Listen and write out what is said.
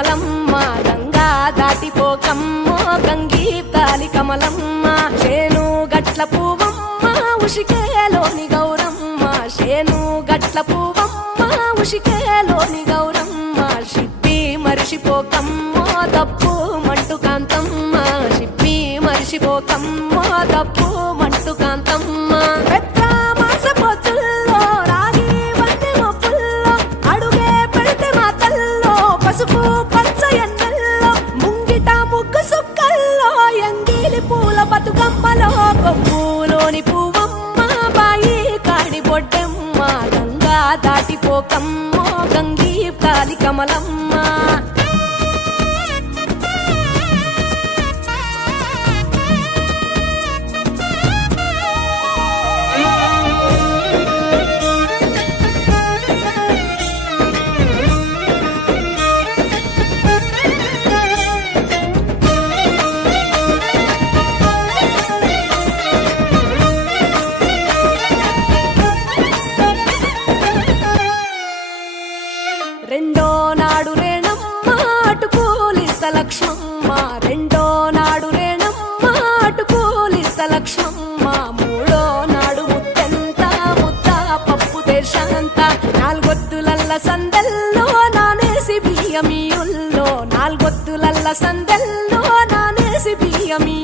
కమలమ్మ గంగా దాటిపోకమ్మ గంగీ తాలి కమలమ్మ శేను గట్ల పువ్వమ్మ ఉషికేలోని గౌరమ్మ శేను గట్ల పువ్వమ్మ ఉషికేలోని గౌరమ్మ షిప్పి మరిషిపోకమ్మ తప్పు మంటు కాంతమ్మ షిప్పి మరిషిపోకమ్మ తప్పు మంటు కాంతమ్మ పసుపు పచ్చ ఎన్నెల్లో ముంగిట ముగ్గు సుక్కల్లో ఎంగిలి పూల బతుకమ్మలో కొమ్ములోని పువ్వమ్మ బాయి కాడి బొడ్డెమ్మ గంగా దాటిపోకమ్మ గంగీ తాలి కమలమ్మ రెండో నాడు రేణమ్మ అటుకూలిస్త లక్ష్మమ్మ రెండో నాడు రేణమ్మ అటుకూలిస్త లక్ష్మమ్మ మూడో నాడు ముత్తెంత ముద్ద పప్పు దేశంత నాలుగొత్తులల్ల సందెల్లో నానేసి బియ్యమియుల్లో నాలుగొత్తులల్ల సందెల్లో నానేసి బియ్యమి